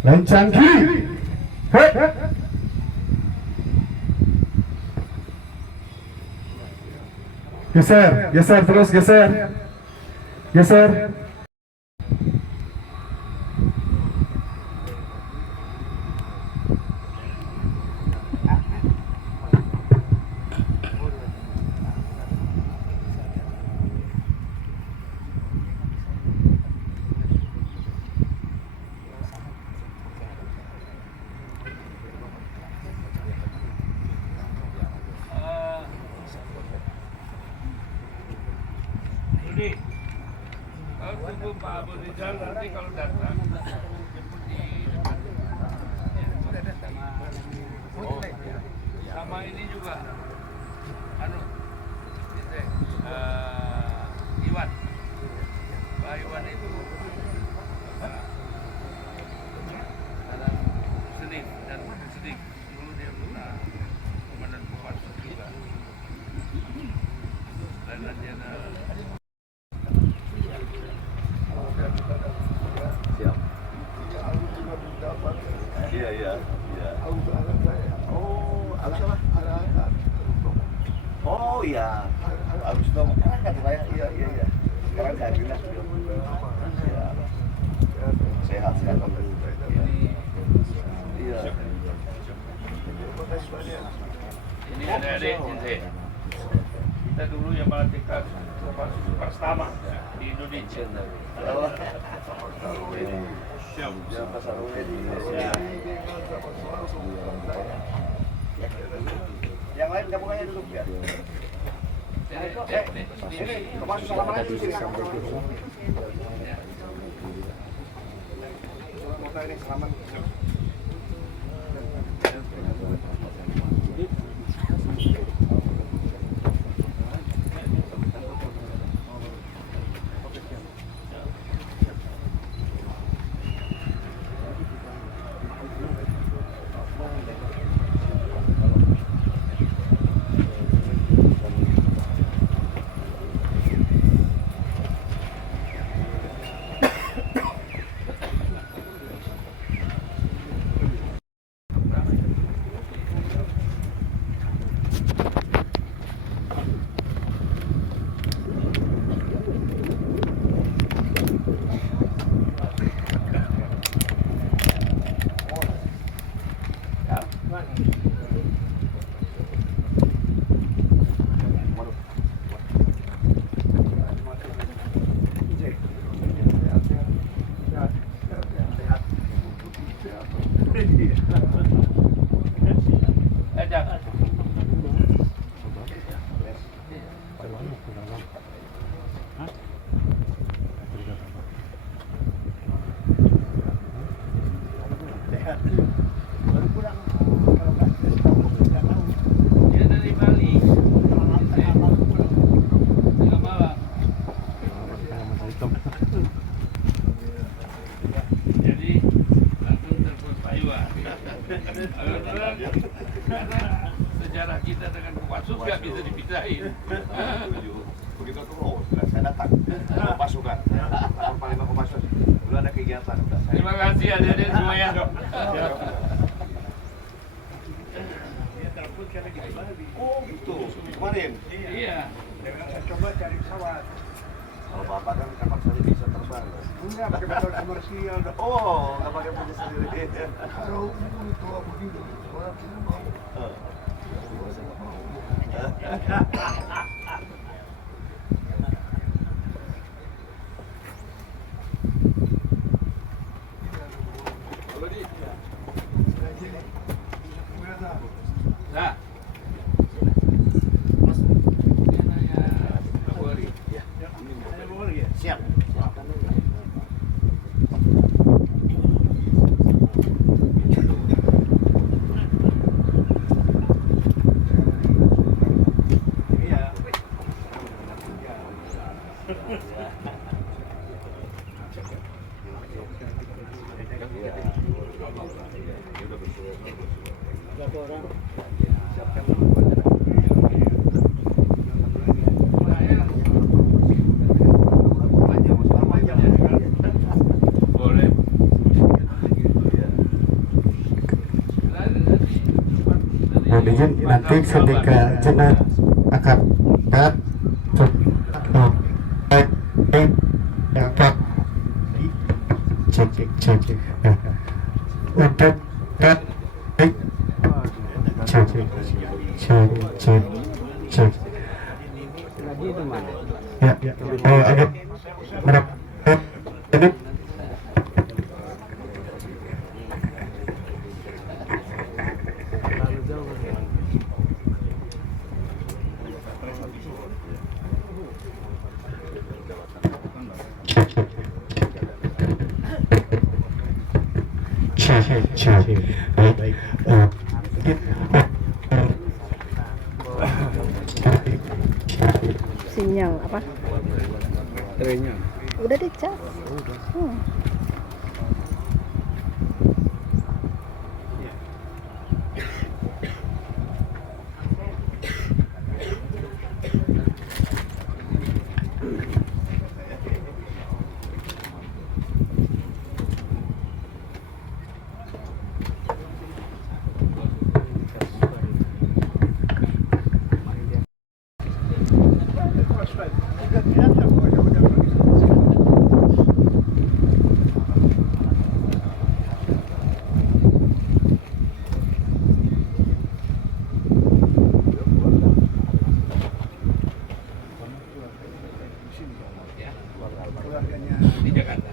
Lencang kiri. Hep. Geser, geser terus, geser. Geser. Jadi, kalau tunggu Pak Abu Rizal nanti kalau datang jemput di depan. Sama ini juga, Iwan, Pak Iwan itu Senin dan Senin dulu dia pernah komandan Kopassus juga. Dan dia Siap. Iya. Oh iya. Abis itu kan saya iya. Sekarang saya bilang ya. Sehat. Iya. ini adik-adik kita dulu yang melatih Prastama di Indonesia. Yang lain gabungannya dulu ya. Ini termasuk salamannya di sini. Motor ini salaman. Dia dari Bali. Selamat malam. Jadi langsung telepon Pak Iwan. Karena sejarah kita dengan Kopassus nggak bisa dipisahin. Begitu terus, saya datang pasukan, Panglima Kopassus. Dulu ada kegiatan. Terima kasih adik-adik semuanya. Oh gitu, kemarin. Iya. Saya coba cari pesawat. Kalau bapak kan kapal sendiri bisa terbang. Enggak pakai pesawat komersial. Oh, nggak pakai punya sendiri. Kalau umur tua begini, orang sini mau. Nah. Siap. Boleh. mohon izin nanti ketika jenat akan cek untuk cek ya agak berapa edit baik Sinyal apa? Trennya. Udah dicas. Di Jakarta.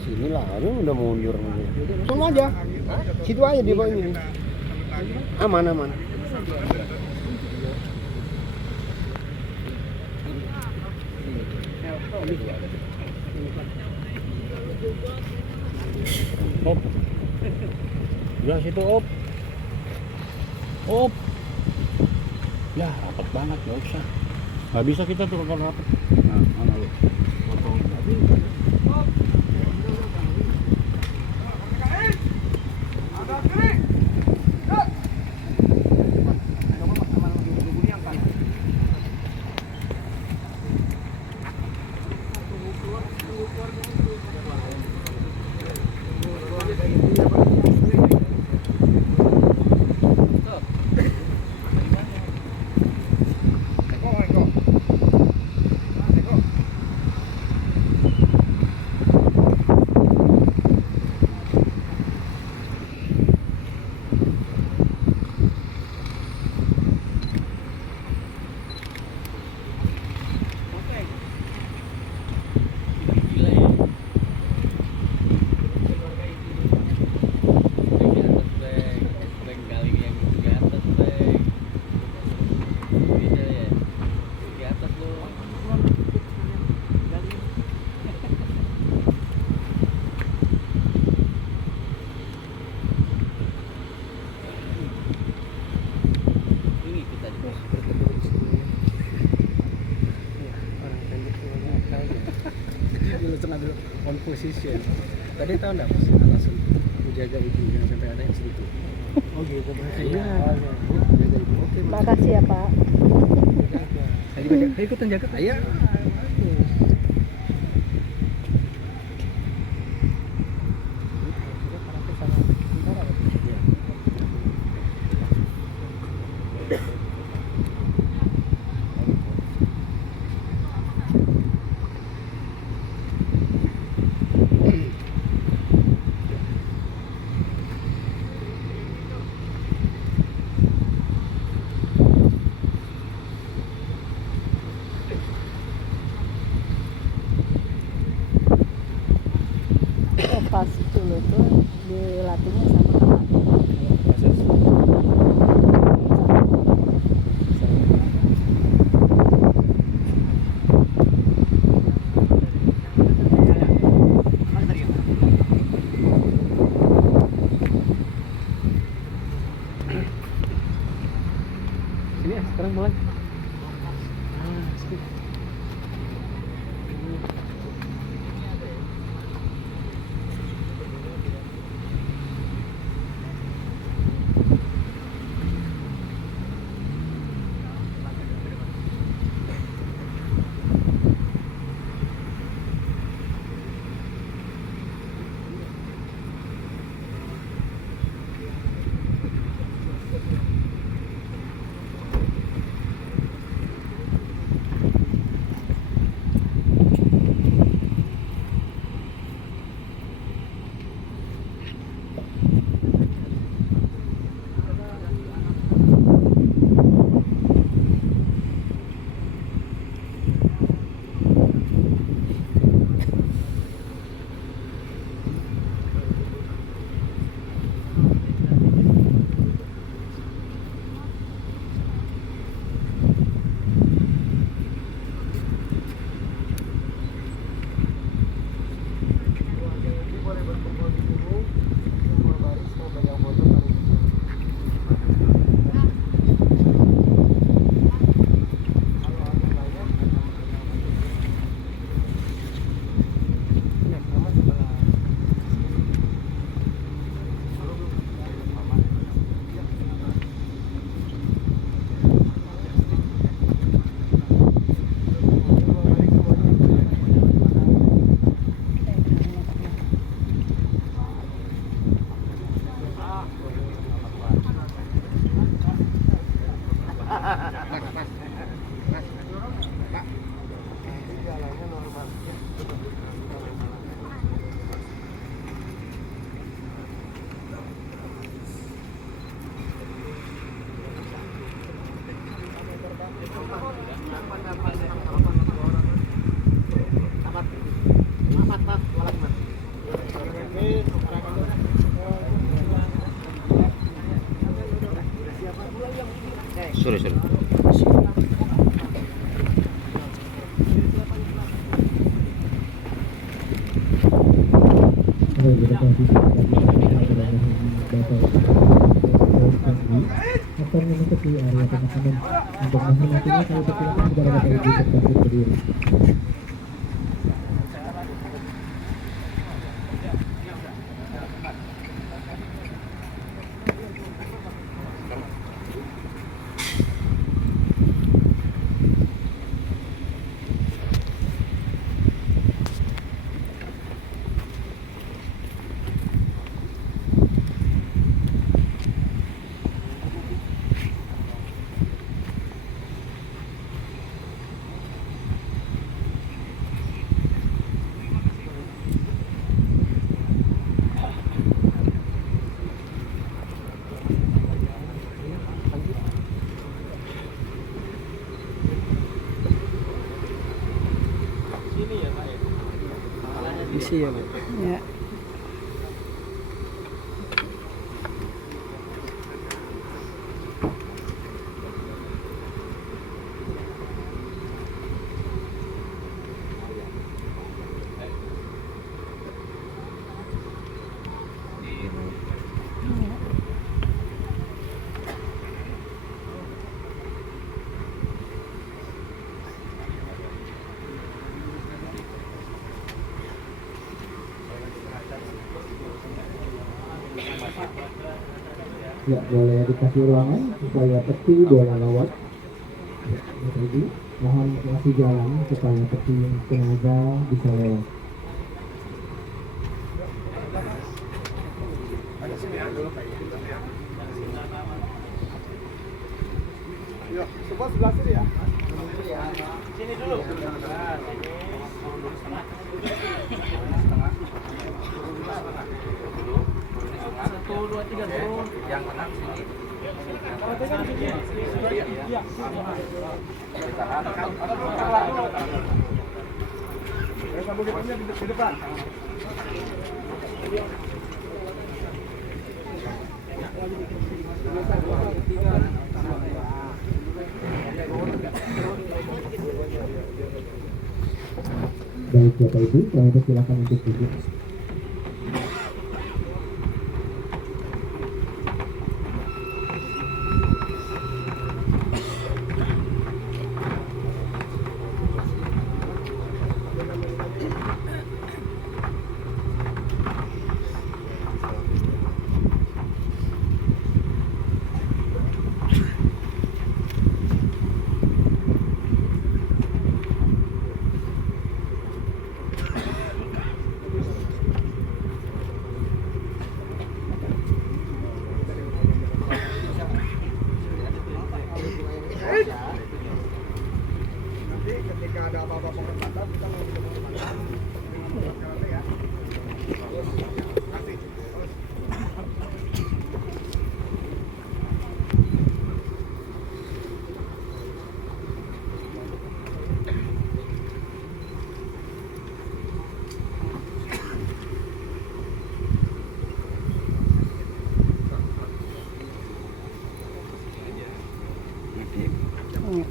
Sini lah, ini udah mau mundur. Sama aja. Situ aja di bawah ini. Aman, aman. Op. Ya situ op. Op. Ya rapat banget, nggak usah. Nggak bisa kita tuh kalau rapat. Nah, mana lu? Potongin. Ngambil on position. Tadi tahu nggak pas langsung menjaga ibu jangan sampai ada yang sedikit. Oh gitu. Iya. Jaga ibu. Oke. Makasih ya Pak. Tadi baca. Ayo ikutan jaga. Ayo. Pas dulu tuh dilatihnya sama kakak. sorry. akan memasuki area pemakaman. Untuk menghormatinya kami persilakan kepada Bapak Ibu terkasih berdiri. Isi ya, Bu. Ya. Ya, boleh dikasih ruangan supaya peti boleh lewat. Jadi, mohon kasih jalan supaya peti jenazah bisa lewat. Ya, semua sebelah sini ya. Sini dulu. Satu, dua, tiga, turun. Yang tengah sini. Sambung depannya di depan. Baik Bapak Ibu, kami persilakan untuk duduk. Nanti ketika ada apa-apa pengetatan kita mau ketemu teman-teman. Ya. Kasih.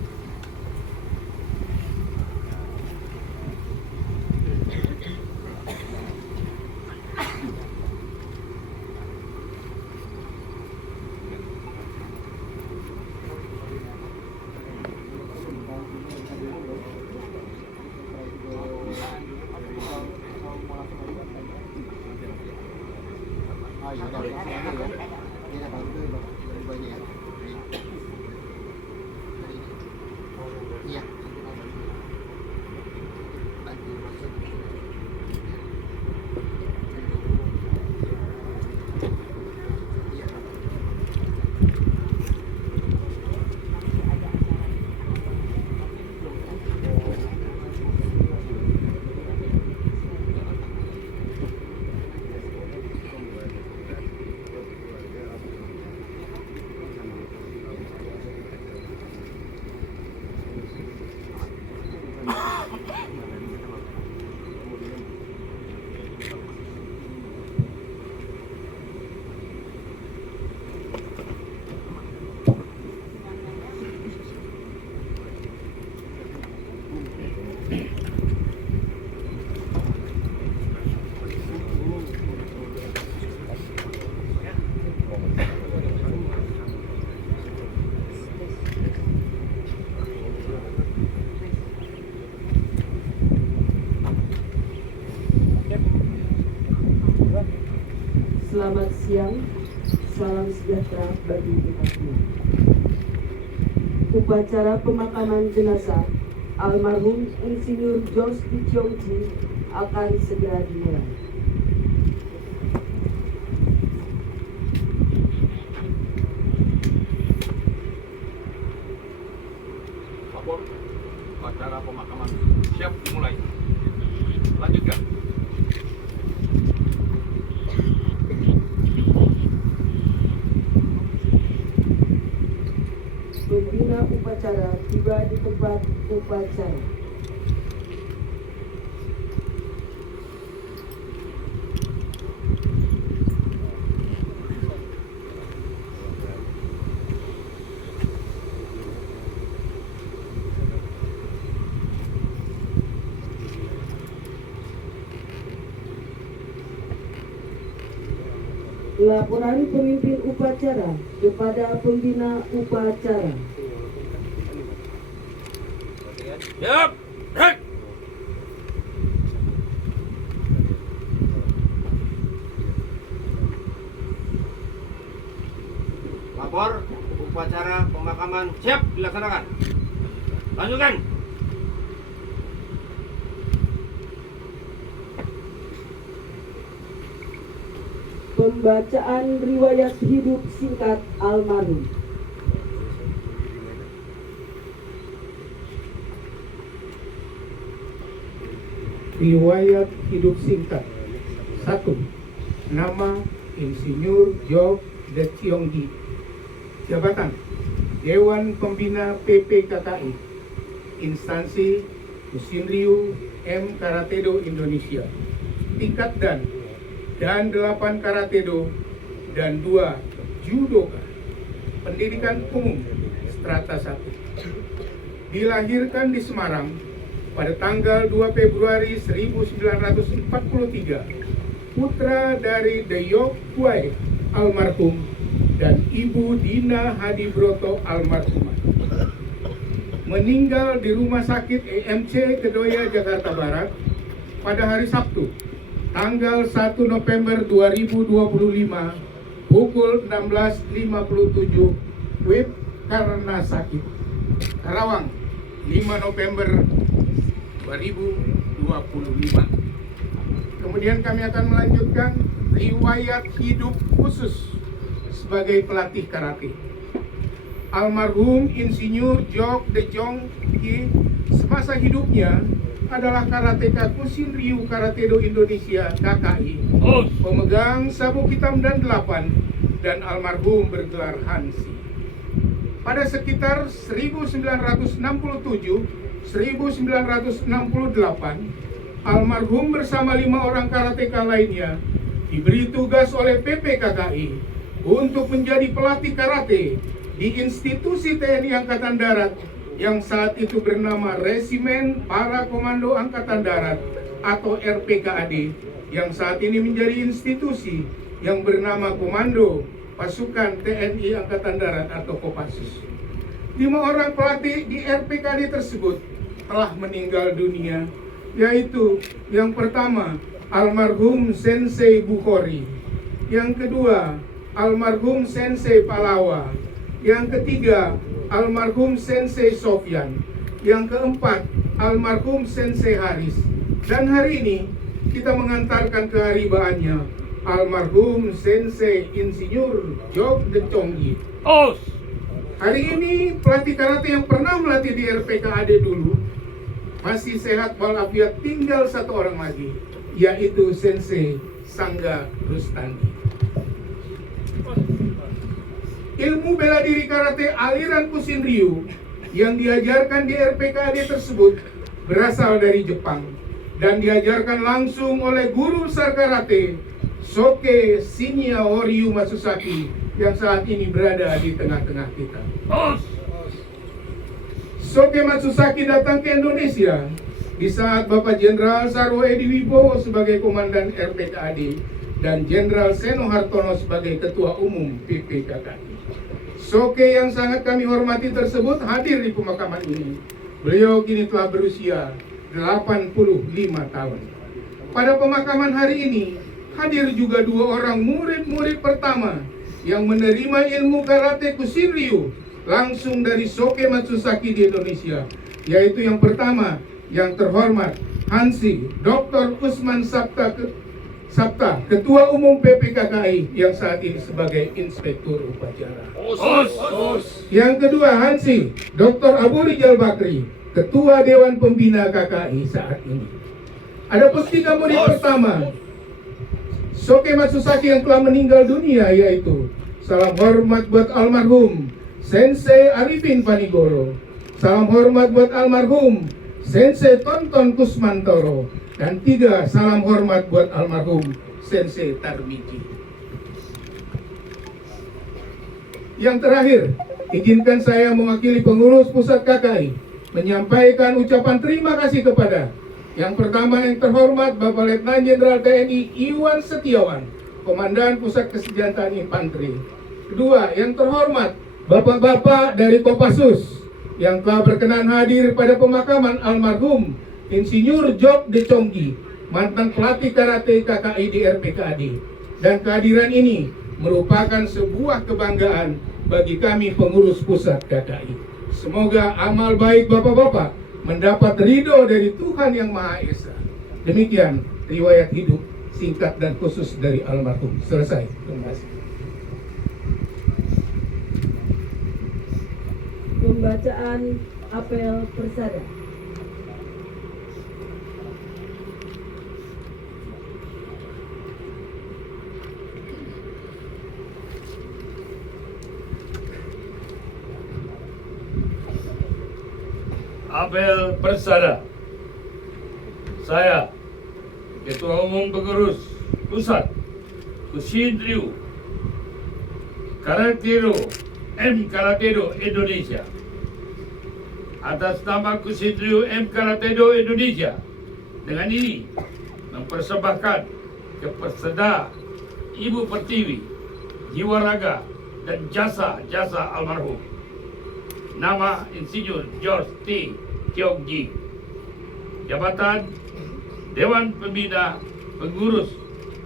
Selamat siang, salam sejahtera bagi kita semua. Upacara pemakaman jenazah almarhum Insinyur George D. Tiongji akan segera dimulai. Lapor, upacara pemakaman siap dimulai. Lanjutkan. Pembina upacara tiba di tempat upacara. Laporan pemimpin upacara kepada pembina upacara. Siap. Break. Lapor, upacara pemakaman siap dilaksanakan. Lanjutkan. Pembacaan riwayat hidup singkat almarhum. Riwayat hidup singkat. 1. Nama Insinyur George D. Tiongji. Jabatan Dewan Pembina PPKKI. Instansi Kushinryu M. Karatedo Indonesia. Tingkat dan 8 Karatedo dan 2 Judoka. Pendidikan umum strata 1. Dilahirkan di Semarang pada tanggal 2 Februari 1943, putra dari Deyok Kuai almarhum dan Ibu Dina Hadibroto almarhumah. Meninggal di Rumah Sakit EMC Kedoya, Jakarta Barat pada hari Sabtu, tanggal 1 November 2025, pukul 16.57 WIB karena sakit. Karawang, 5 November 2025. Kemudian kami akan melanjutkan riwayat hidup khusus sebagai pelatih karate. Almarhum Insinyur George D. Tiongji semasa hidupnya adalah karateka Kushinryu Karatedo Indonesia KKI, pemegang sabuk hitam dan 8, dan almarhum bergelar Hansi. Pada sekitar 1967-1968, almarhum bersama 5 orang karateka lainnya diberi tugas oleh PPKKI untuk menjadi pelatih karate di institusi TNI Angkatan Darat yang saat itu bernama Resimen Para Komando Angkatan Darat atau RPKAD, yang saat ini menjadi institusi yang bernama Komando Pasukan TNI Angkatan Darat atau Kopassus. 5 orang pelatih di RPKAD tersebut telah meninggal dunia, yaitu yang pertama almarhum Sensei Bukhori, yang kedua almarhum Sensei Palawa, yang ketiga almarhum Sensei Sofyan, yang keempat almarhum Sensei Haris, dan hari ini kita mengantarkan keharibaannya almarhum Sensei Insinyur George D. Tiongji. Hari ini pelatih karate yang pernah melatih di RPKAD dulu masih sehat walafiat, tinggal 1 orang lagi, yaitu Sensei Sangga Rustandi. Ilmu bela diri karate aliran Kushinryu yang diajarkan di RPKAD tersebut berasal dari Jepang dan diajarkan langsung oleh guru besar karate Soke Shinya Horyu Matsusaki yang saat ini berada di tengah-tengah kita. Soke Matsusaki datang ke Indonesia di saat Bapak Jenderal Sarwo Edi Wibowo sebagai Komandan RPKAD dan Jenderal Seno Hartono sebagai Ketua Umum PPKKI. Soke yang sangat kami hormati tersebut hadir di pemakaman ini. Beliau kini telah berusia 85 tahun. Pada pemakaman hari ini hadir juga 2 orang murid-murid pertama yang menerima ilmu karate Kushinryu langsung dari Soke Matsusaki di Indonesia, yaitu yang pertama, yang terhormat Hansi Dr. Usman Sabta, Ketua Umum PPKKI yang saat ini sebagai Inspektur Upacara. Yang kedua, Hansi Dr. Abu Rijal Bakri, Ketua Dewan Pembina KKI saat ini. Adapun 3 murid pertama Soke Matsusaki yang telah meninggal dunia, yaitu salam hormat buat almarhum Sensei Arifin Panigoro, salam hormat buat almarhum Sensei Tonton Kusmantoro, dan 3 salam hormat buat almarhum Sensei Tarmiji. Yang terakhir, izinkan saya mewakili pengurus pusat KKI menyampaikan ucapan terima kasih kepada yang pertama yang terhormat Bapak Letnan Jenderal TNI Iwan Setiawan, Komandan Pusat Kesenjataan Infanteri. Kedua, yang terhormat Bapak-bapak dari Kopassus yang telah berkenan hadir pada pemakaman almarhum Insinyur Job De Chongji, mantan pelatih karate KKI di RPKAD. Dan kehadiran ini merupakan sebuah kebanggaan bagi kami pengurus pusat KKI. Semoga amal baik bapak-bapak mendapat ridho dari Tuhan Yang Maha Esa. Demikian riwayat hidup singkat dan khusus dari almarhum. Selesai. Terima kasih. Pembacaan apel persada. Apel persada. Saya, Ketua Umum Pengurus Pusat Kushinryu Karate-do Indonesia, atas nama Kushinryu Karate-do Indonesia, dengan ini mempersembahkan kepada Ibu Pertiwi jiwa raga dan jasa almarhum nama Insinyur George T. Chongji, jabatan Dewan Pembina Pengurus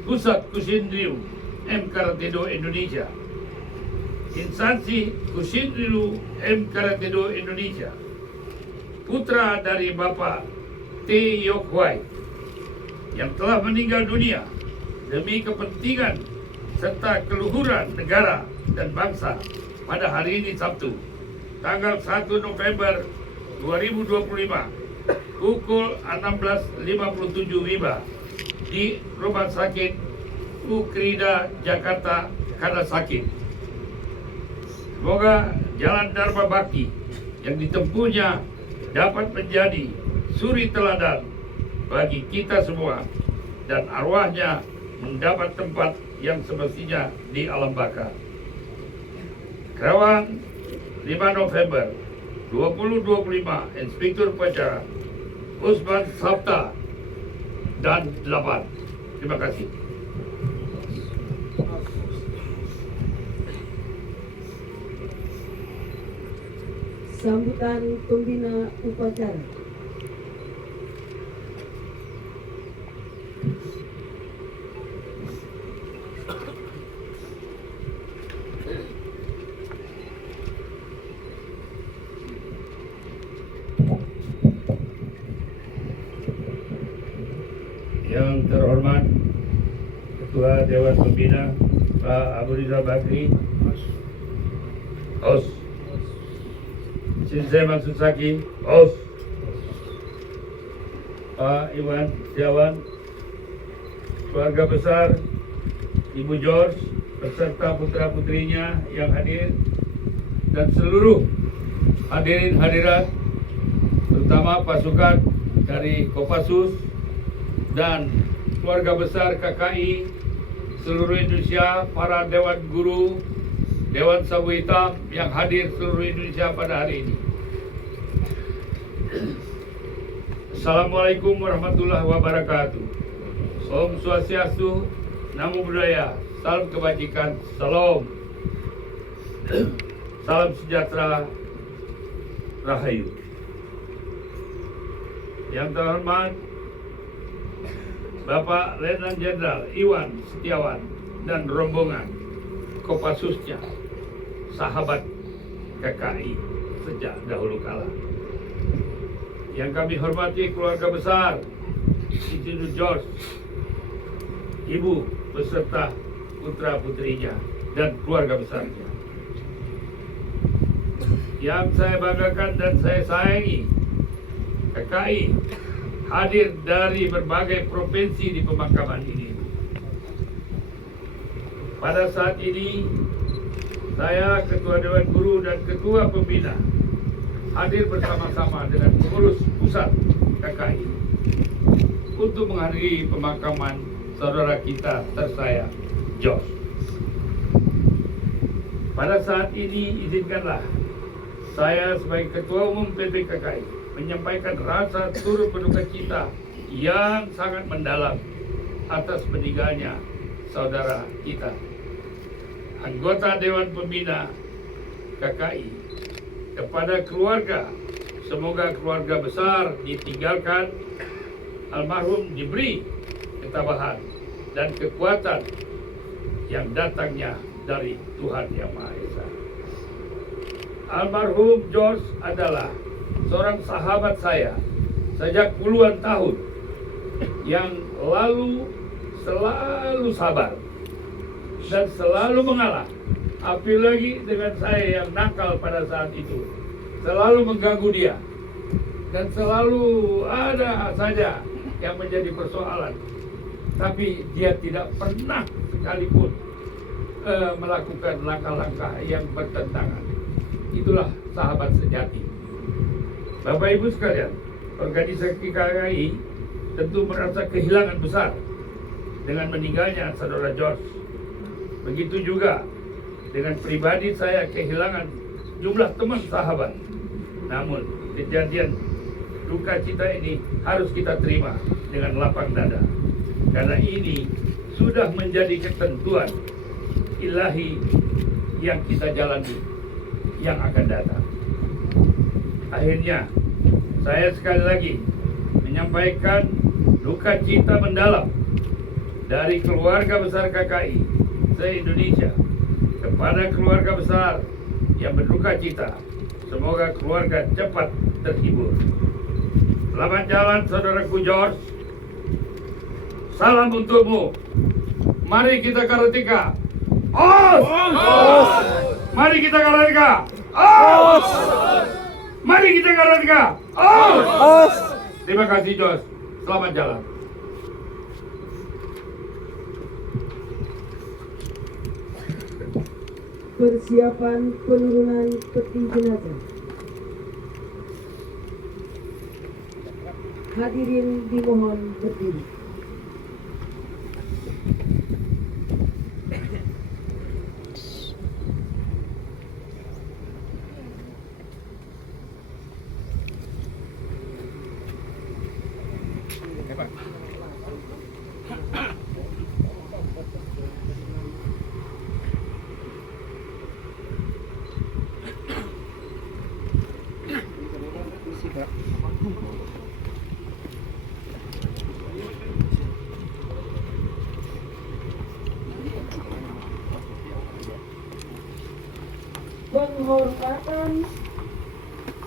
Pusat Kushinryu Karate-do Indonesia, instansi Kushinryu Karate-do Indonesia, putra dari Bapak T. Yok Hwai yang telah meninggal dunia demi kepentingan serta keluhuran negara dan bangsa pada hari ini Sabtu, tanggal 1 November 2025 pukul 16.57 WIBA di Rumah Sakit Ukrida Jakarta karena sakit. Semoga jalan Dharma Bakti yang ditempuhnya dapat menjadi suri teladan bagi kita semua dan arwahnya mendapat tempat yang semestinya di alam baka. Kerawang 5 November 2025, Inspektur Upacara Usman Sabta dan 8. Terima kasih. Sambutan pembina upacara. Yang terhormat Ketua Dewan Pembina Pak Abu Rijal Bakri, Os Sensei Matsusaki, Os Pak Iwan Setiawan, keluarga besar Ibu George beserta putra-putrinya yang hadir, dan seluruh hadirin hadirat, terutama pasukan dari Kopassus dan keluarga besar KKI seluruh Indonesia, para Dewan Guru, Dewan Sabu Hitam yang hadir seluruh Indonesia pada hari ini. Assalamualaikum warahmatullahi wabarakatuh. Om Swastiastu, Namo Buddhaya, salam kebajikan, salam, salam sejahtera, Rahayu. Yang terhormat Bapak Letnan Jenderal Iwan Setiawan dan rombongan Kopassusnya, sahabat KKI sejak dahulu kala. Yang kami hormati keluarga besar Insinyur George, Ibu beserta putra-putrinya dan keluarga besarnya. Yang saya banggakan dan saya sayangi, KKI hadir dari berbagai provinsi di pemakaman ini. Pada saat ini, saya, Ketua Dewan Guru dan Ketua Pembina, hadir bersama-sama dengan pengurus pusat KKI untuk menghadiri pemakaman saudara kita tersayang, George. Pada saat ini, izinkanlah saya sebagai Ketua Umum PPKKI menyampaikan rasa turut berduka cita yang sangat mendalam atas meninggalnya saudara kita, anggota Dewan Pembina KKI. Kepada keluarga, semoga keluarga besar ditinggalkan almarhum diberi ketabahan dan kekuatan yang datangnya dari Tuhan Yang Maha Esa. Almarhum George adalah seorang sahabat saya sejak puluhan tahun yang selalu sabar dan selalu mengalah. Apalagi dengan saya yang nakal pada saat itu, selalu mengganggu dia dan selalu ada saja yang menjadi persoalan. Tapi dia tidak pernah sekalipun melakukan langkah-langkah yang bertentangan. Itulah sahabat sejati. Bapak Ibu sekalian, organisasi KKI tentu merasa kehilangan besar dengan meninggalnya saudara George. Begitu juga dengan pribadi saya kehilangan jumlah teman sahabat. Namun kejadian duka cita ini harus kita terima dengan lapang dada, karena ini sudah menjadi ketentuan ilahi yang kita jalani yang akan datang. Akhirnya saya sekali lagi menyampaikan duka cita mendalam dari keluarga besar KKI se-Indonesia kepada keluarga besar yang berduka cita. Semoga keluarga cepat terhibur. Selamat jalan saudaraku George. Salam untukmu. Mari kita karateka. Os! Mari kita karateka. Os! Mari kita karateka. Os! Terima kasih George. Selamat jalan. Persiapan penurunan peti jenazah. Hadirin dimohon berdiri. Penghormatan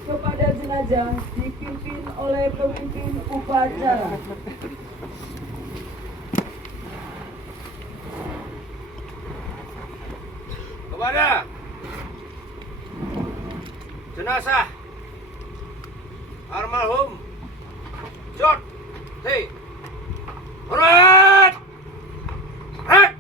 kepada jenazah dipimpin oleh pemimpin upacara. Kepada jenazah almarhum George T. Hormat! Hak!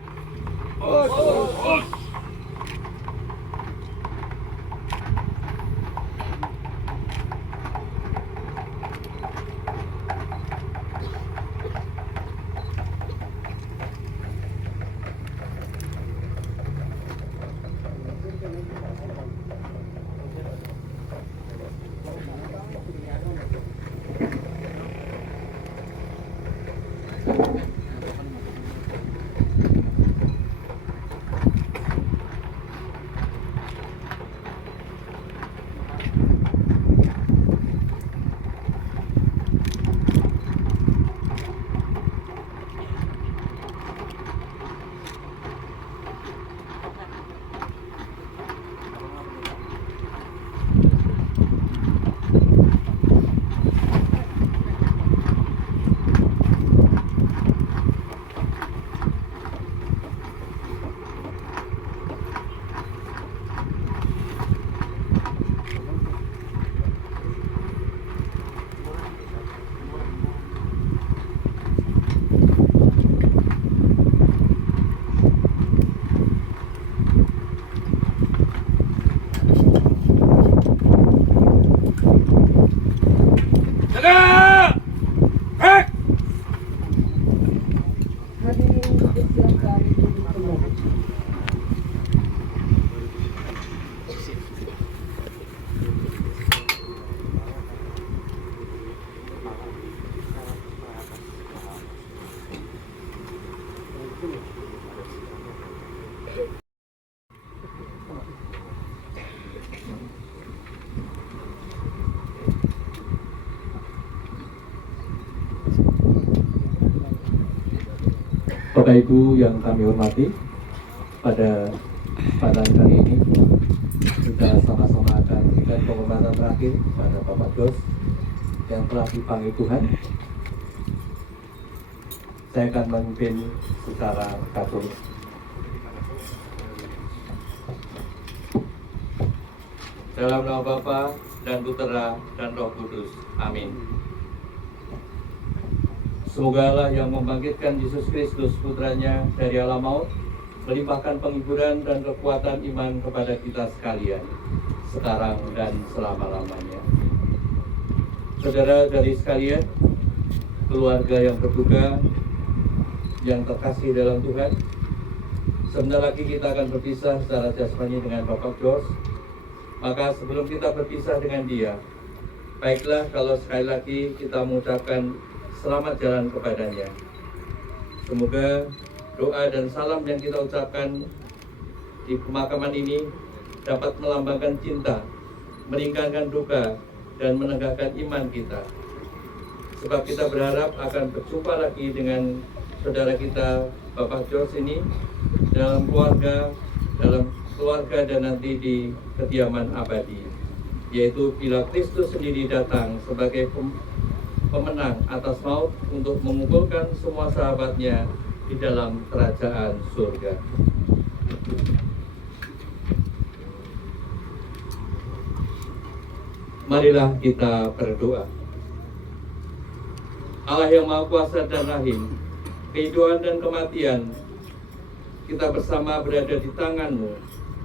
Bapak Ibu yang kami hormati, pada kesempatan kali ini kita sama-sama akan memberikan penghormatan terakhir pada Bapak Jos yang telah dipanggil Tuhan. Saya akan memimpin secara Katolik. Dalam nama Bapa dan Putera dan Roh Kudus. Amin. Semoga Allah yang membangkitkan Yesus Kristus putranya dari alam maut melimpahkan penghiburan dan kekuatan iman kepada kita sekalian sekarang dan selama-lamanya. Saudara-saudari sekalian, keluarga yang berduka, yang terkasih dalam Tuhan, sebentar lagi kita akan berpisah secara jasmani dengan Bapak Jos. Maka sebelum kita berpisah dengan dia, baiklah kalau sekali lagi kita mengucapkan selamat jalan kepadanya. Semoga doa dan salam yang kita ucapkan di pemakaman ini dapat melambangkan cinta, meringankan duka, dan menegakkan iman kita. Sebab kita berharap akan berjumpa lagi dengan saudara kita Bapak Jos ini dalam keluarga dan nanti di kediaman abadi, yaitu bila Kristus sendiri datang sebagai pemenang atas maut untuk mengumpulkan semua sahabatnya di dalam kerajaan surga. Marilah kita berdoa. Allah yang Maha Kuasa dan Rahim, kehidupan dan kematian kita bersama berada di tangan-Mu.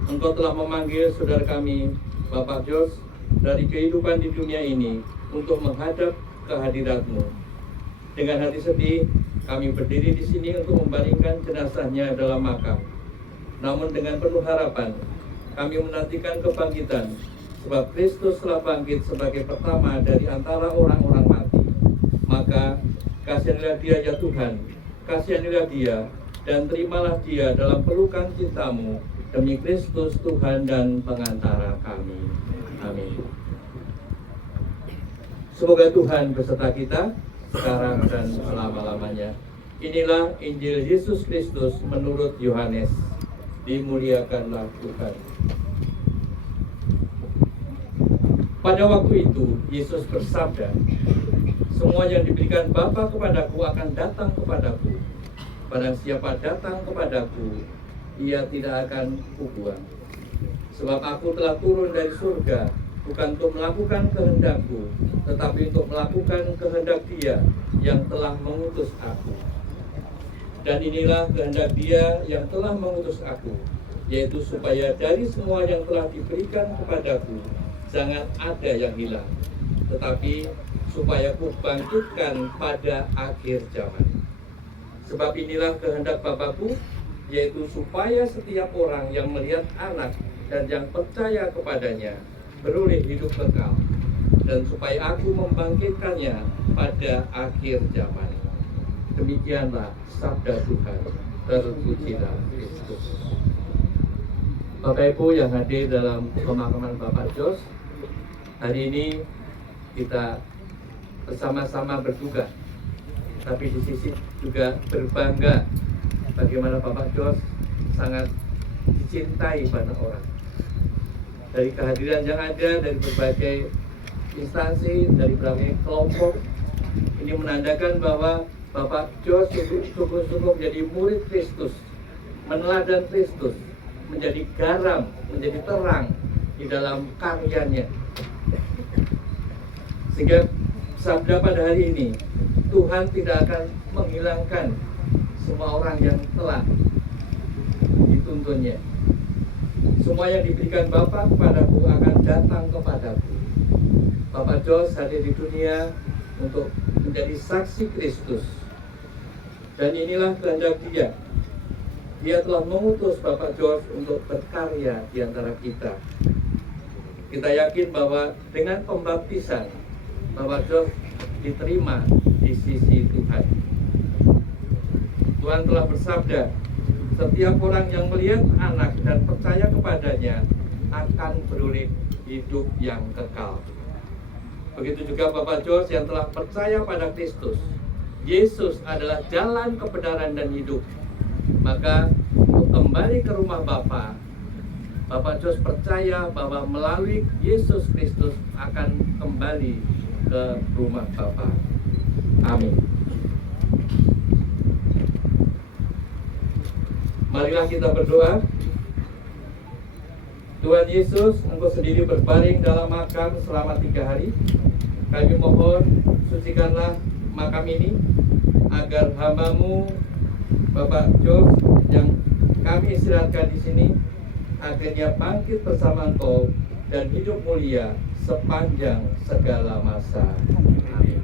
Engkau telah memanggil saudara kami, Bapak Jos, dari kehidupan di dunia ini untuk menghadap kehadirat-Mu. Dengan hati sedih, kami berdiri di sini untuk membaringkan jenazahnya dalam makam. Namun dengan penuh harapan, kami menantikan kebangkitan, sebab Kristus telah bangkit sebagai pertama dari antara orang-orang mati. Maka kasihanilah dia ya Tuhan, kasihanilah dia, dan terimalah dia dalam pelukan cinta-Mu, demi Kristus Tuhan dan pengantara kami. Amin. Semoga Tuhan beserta kita sekarang dan selama-lamanya. Inilah Injil Yesus Kristus menurut Yohanes. Dimuliakanlah Tuhan. Pada waktu itu Yesus bersabda, semua yang diberikan Bapa kepadaku akan datang kepadaku. Barang siapa datang kepadaku, ia tidak akan kubuang. Sebab aku telah turun dari surga, bukan untuk melakukan kehendak-Ku, tetapi untuk melakukan kehendak Dia yang telah mengutus aku. Dan inilah kehendak Dia yang telah mengutus aku, yaitu supaya dari semua yang telah diberikan kepadaku, jangan ada yang hilang, tetapi supaya Ku bangkitkan pada akhir zaman. Sebab inilah kehendak Bapa-Ku, yaitu supaya setiap orang yang melihat Anak dan yang percaya kepadanya beroleh hidup kekal, dan supaya Aku membangkitkannya pada akhir zaman. Demikianlah sabda Tuhan. Terpujilah Kristus. Bapak Ibu yang hadir dalam pemakaman Bapak Jos, hari ini kita bersama-sama berduka, tapi di sisi juga berbangga bagaimana Bapak Jos sangat dicintai banyak orang. Dari kehadiran yang ada dari berbagai instansi, dari berbagai kelompok, ini menandakan bahwa Bapak Jos sungguh-sungguh menjadi murid Kristus, meneladan Kristus, menjadi garam, menjadi terang di dalam karyanya. Sehingga sabda pada hari ini, Tuhan tidak akan menghilangkan semua orang yang telah dituntunnya. Semua yang diberikan Bapa kepadaku akan datang kepadaku. Bapak Jos hadir di dunia untuk menjadi saksi Kristus. Dan inilah kehendak Dia. Dia telah mengutus Bapak Jos untuk berkarya di antara kita. Kita yakin bahwa dengan pembaptisan, Bapak Jos diterima di sisi Tuhan. Tuhan telah bersabda, setiap orang yang melihat anak dan percaya kepadanya akan beroleh hidup yang kekal. Begitu juga Bapak Jos yang telah percaya pada Kristus. Yesus adalah jalan kebenaran dan hidup. Maka untuk kembali ke rumah Bapak Jos percaya bahwa melalui Yesus Kristus akan kembali ke rumah Bapak. Amin. Marilah kita berdoa. Tuhan Yesus, Engkau sendiri berbaring dalam makam selama 3 hari. Kami mohon, sucikanlah makam ini, agar hamba-Mu, Bapak Jos, yang kami istirahatkan di sini, akhirnya bangkit bersama Engkau dan hidup mulia sepanjang segala masa. Amin.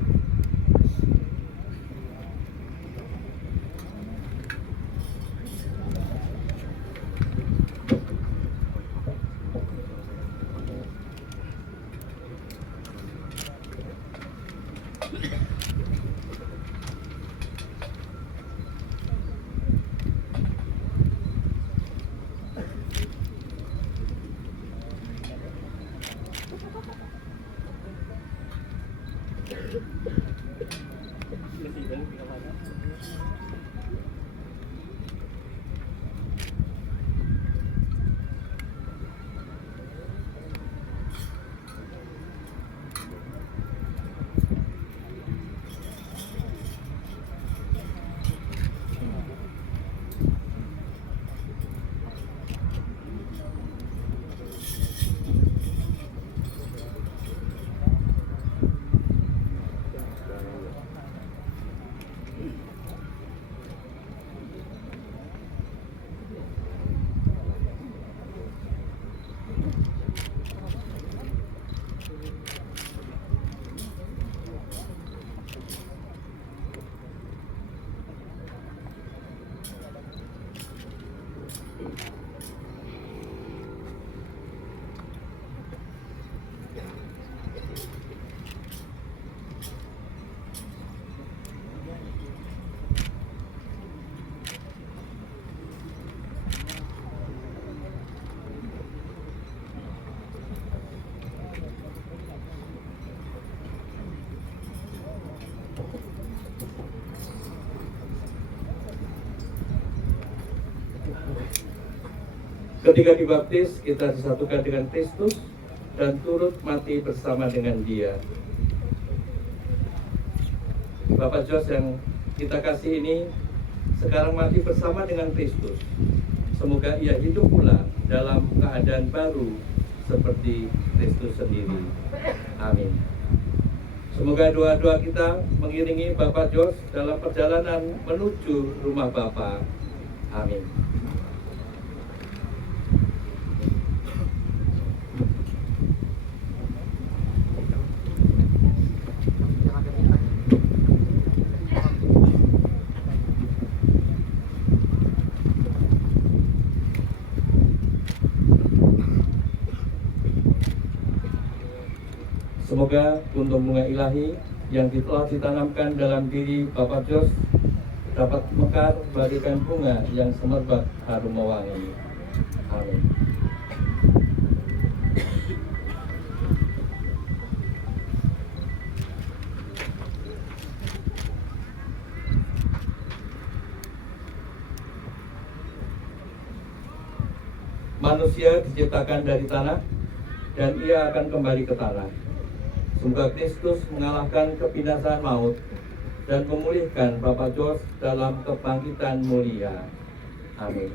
Ketika dibaptis, kita disatukan dengan Kristus dan turut mati bersama dengan Dia. Bapak Jos yang kita kasih ini sekarang mati bersama dengan Kristus. Semoga ia hidup pula dalam keadaan baru seperti Kristus sendiri. Amin. Semoga doa-doa kita mengiringi Bapak Jos dalam perjalanan menuju rumah Bapa. Amin. Semoga untuk bunga ilahi yang telah ditanamkan dalam diri Bapak Jos dapat mekar bagaikan bunga yang semerbak harum mewangi. Amin. Manusia diciptakan dari tanah dan ia akan kembali ke tanah. Semoga Kristus mengalahkan kebinasaan maut dan memulihkan Bapak Jos dalam kebangkitan mulia. Amin.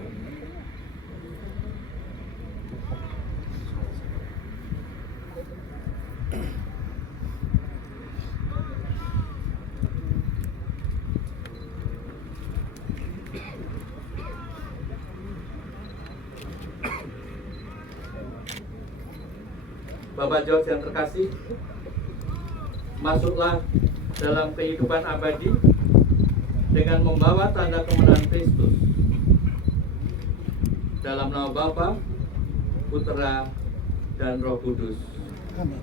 Bapak Jos yang terkasih, masuklah dalam kehidupan abadi dengan membawa tanda kemenangan Kristus. Dalam nama Bapa, Putra, dan Roh Kudus. Amin.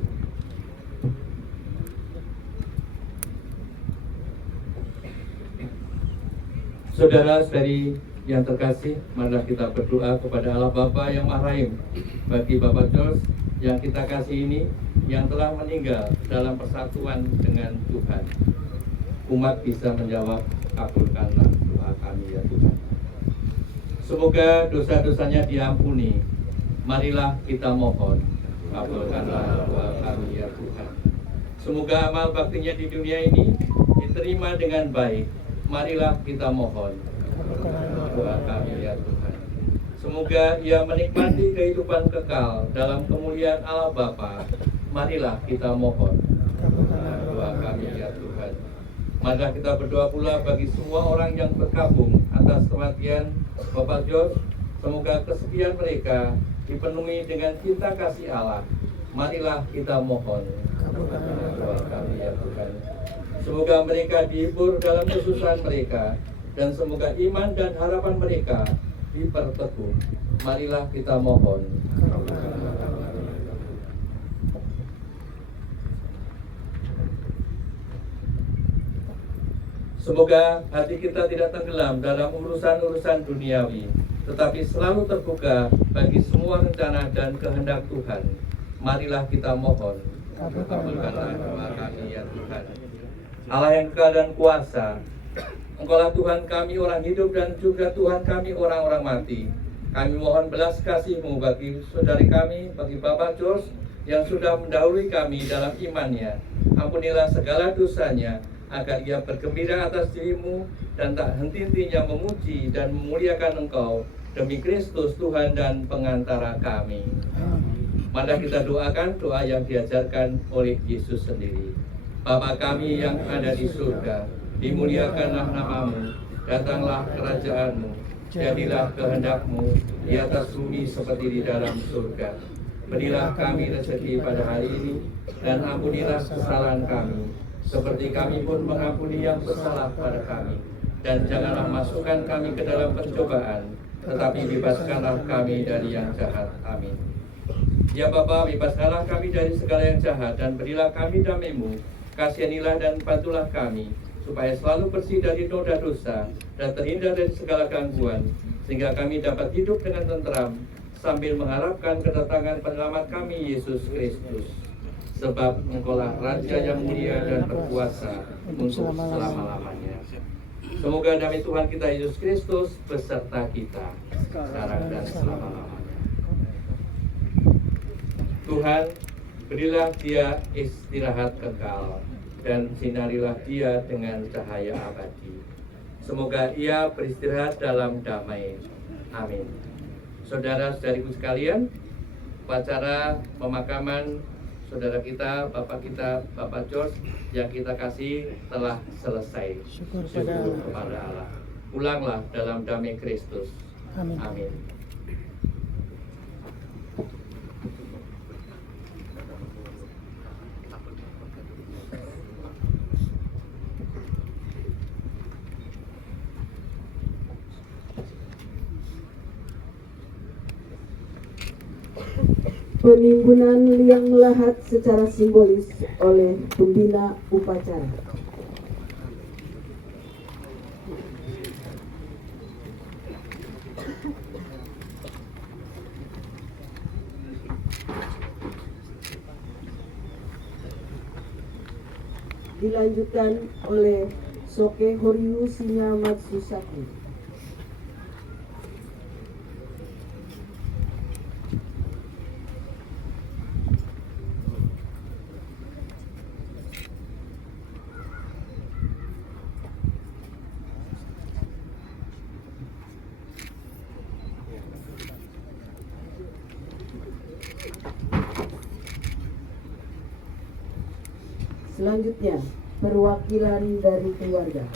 Saudara-saudari yang terkasih, marilah kita berdoa kepada Allah Bapa yang Maha Rahim bagi Bapak George yang kita kasih ini, yang telah meninggal dalam persatuan dengan Tuhan. Umat bisa menjawab, kabulkanlah doa kami ya Tuhan. Semoga dosa-dosanya diampuni. Marilah kita mohon, kabulkanlah doa kami ya Tuhan. Semoga amal baktinya di dunia ini diterima dengan baik. Marilah kita mohon, doa kami ya Tuhan. Semoga ia menikmati kehidupan kekal dalam kemuliaan Allah Bapa. Marilah kita mohon, doa kami ya Tuhan. Marilah kita berdoa pula bagi semua orang yang berkabung atas kematian Bapak George. Semoga kesepian mereka dipenuhi dengan cinta kasih Allah. Marilah kita mohon, doa kami ya Tuhan. Semoga mereka dihibur dalam kesusahan mereka, dan semoga iman dan harapan mereka diperteguh. Marilah kita mohon. Semoga hati kita tidak tenggelam dalam urusan-urusan duniawi, tetapi selalu terbuka bagi semua rencana dan kehendak Tuhan. Marilah kita mohon. Kabulkanlah doa kami ya Tuhan. Allah yang kekal dan kuasa, Engkaulah Tuhan kami orang hidup dan juga Tuhan kami orang-orang mati. Kami mohon belas kasih-Mu bagi saudari kami, bagi Bapak George yang sudah mendahului kami dalam imannya. Ampunilah segala dosanya, agar ia bergembira atas diri-Mu dan tak henti-hentinya memuji dan memuliakan Engkau demi Kristus Tuhan dan pengantara kami. Mari kita doakan doa yang diajarkan oleh Yesus sendiri. Bapa kami yang ada di surga, dimuliakanlah nama-Mu, datanglah kerajaan-Mu, jadilah kehendak-Mu di atas bumi seperti di dalam surga. Berilah kami rezeki pada hari ini, dan ampunilah kesalahan kami, seperti kami pun mengampuni yang bersalah pada kami. Dan janganlah masukkan kami ke dalam pencobaan, tetapi bebaskanlah kami dari yang jahat. Amin. Ya Bapa, bebaskanlah kami dari segala yang jahat, dan berilah kami damai-Mu. Kasihanilah dan bantulah kami, supaya selalu bersih dari noda dosa dan terhindar dari segala gangguan, sehingga kami dapat hidup dengan tenteram, sambil mengharapkan kedatangan penyelamat kami, Yesus Kristus. Sebab Engkaulah Raja yang mulia dan berkuasa untuk selama-lamanya. Semoga damai Tuhan kita Yesus Kristus beserta kita sekarang dan selama-lamanya. Tuhan, berilah dia istirahat kekal, dan sinarilah dia dengan cahaya abadi. Semoga ia beristirahat dalam damai. Amin. Saudara-saudariku sekalian, upacara pemakaman saudara kita, Bapak George yang kita kasih telah selesai. Syukur kepada Allah. Pulanglah dalam damai Kristus. Amin. Amin. Penimbunan liang lahat secara simbolis oleh pembina upacara. Dilanjutkan oleh Soke Horyu Singa Matsusaki. Selanjutnya, perwakilan dari keluarga.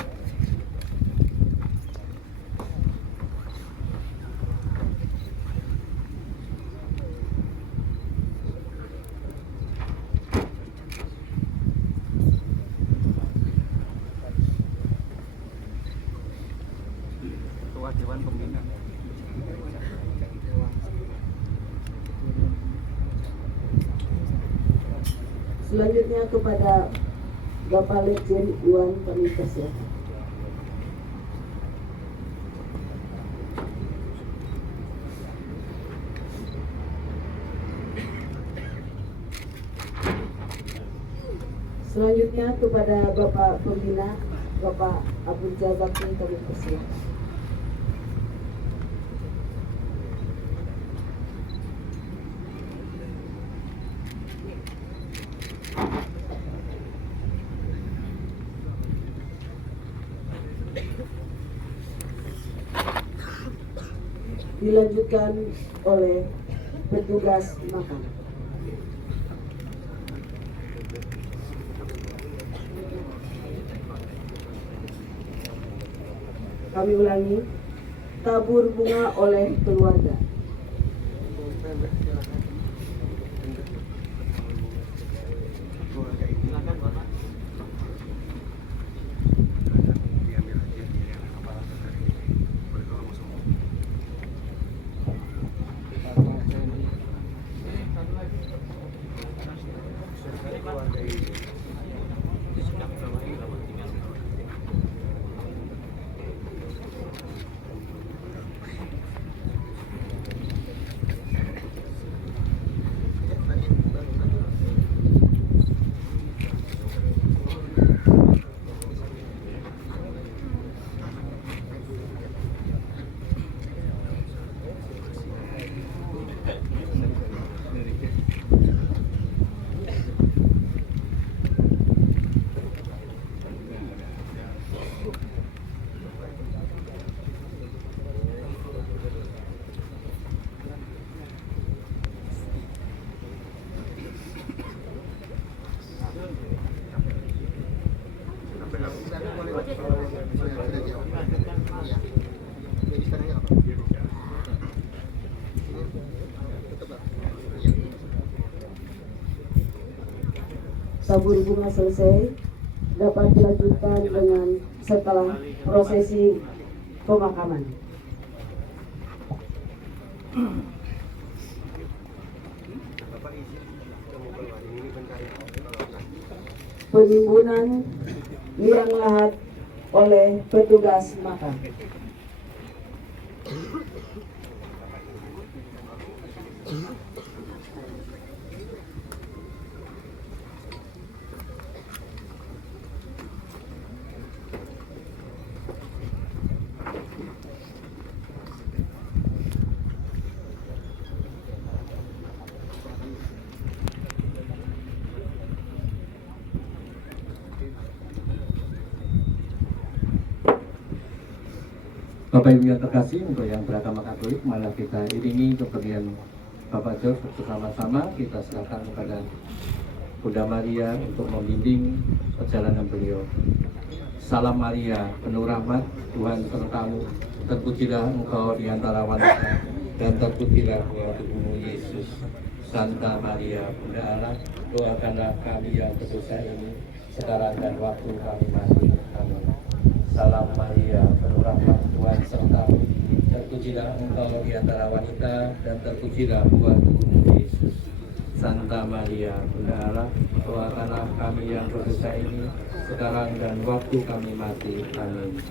Ketua Dewan Pembina. Selanjutnya kepada Bapak Letjen Iwan kami persilakan. Selanjutnya kepada Bapak Pembina, Bapak Abdul Jabakti, kami persilakan. Dilanjutkan oleh petugas makam. Kami ulangi, tabur bunga oleh keluarga. Tabur bunga selesai, dapat dilanjutkan dengan setelah prosesi pemakaman. Penimbunan liang lahat oleh petugas makam. Bapak Ibu yang terkasih, untuk yang beragama Katolik, malah kita iringi kepergian Bapak George bersama-sama. Kita serahkan kepada Bunda Maria untuk membimbing perjalanan beliau. Salam Maria, penuh rahmat, Tuhan sertamu. Terpujilah engkau di antara wanita, dan terpujilah buah tubuhmu Yesus. Santa Maria, Bunda Allah, doakanlah kami yang berdosa ini, sekarang dan waktu kami mati. Amin. Salam Maria, penuh rahmat, Tuhan sertamu. Terpujilah engkau di antara wanita, dan terpujilah buah tubuhmu Yesus. Santa Maria, Bunda Allah, doakanlah kami yang berdosa ini, sekarang dan waktu kami mati. Amin.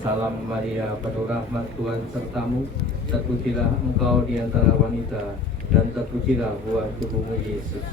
Salam Maria, penuh rahmat, Tuhan sertamu. Terpujilah engkau di antara wanita, dan terpujilah buah tubuhmu Yesus.